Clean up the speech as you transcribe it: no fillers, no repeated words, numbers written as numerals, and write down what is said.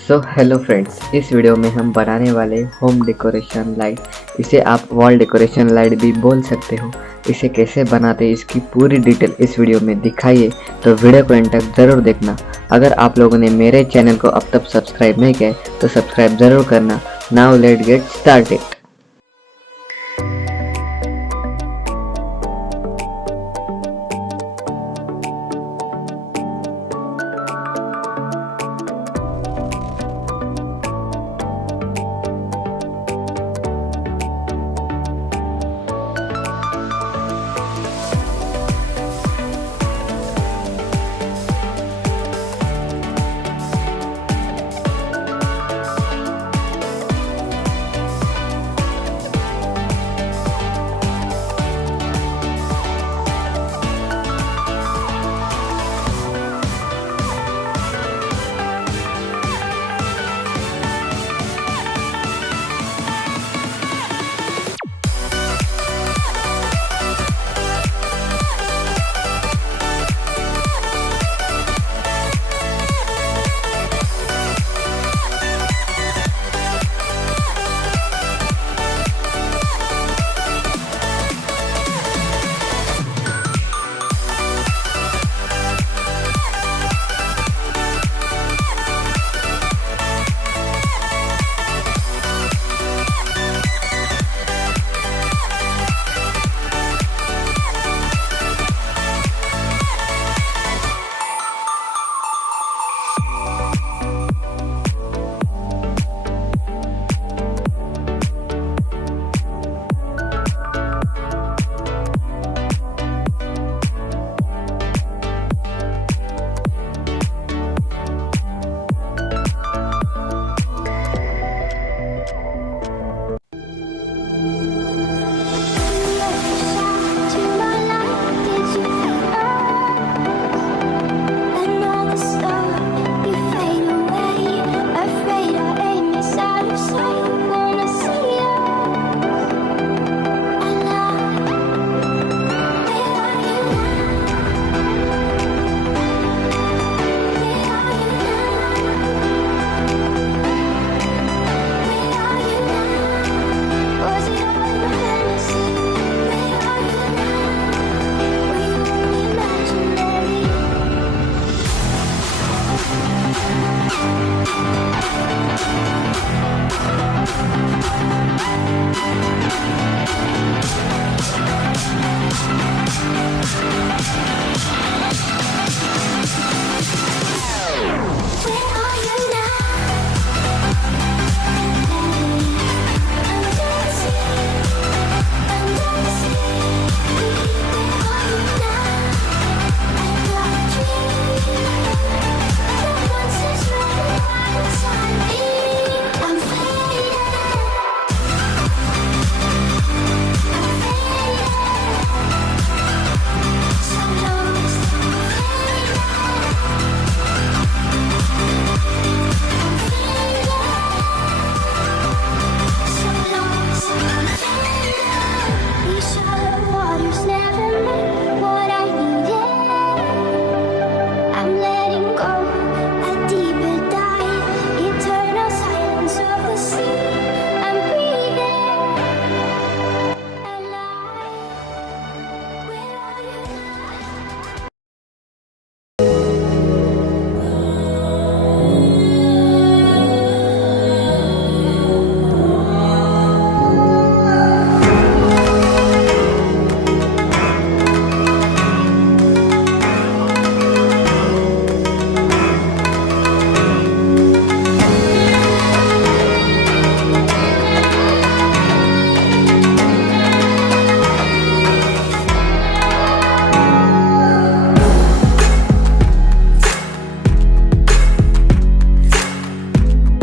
So hello friends, इस वीडियो में हम बनाने वाले होम डेकोरेशन लाइट, इसे आप वॉल डेकोरेशन लाइट भी बोल सकते हो। इसे कैसे बनाते हैं इसकी पूरी डिटेल इस वीडियो में दिखाइए, तो वीडियो को एंड तक ज़रूर देखना। अगर आप लोगों ने मेरे चैनल को अब तक सब्सक्राइब नहीं किया है तो सब्सक्राइब ज़रूर करना। Now let get started.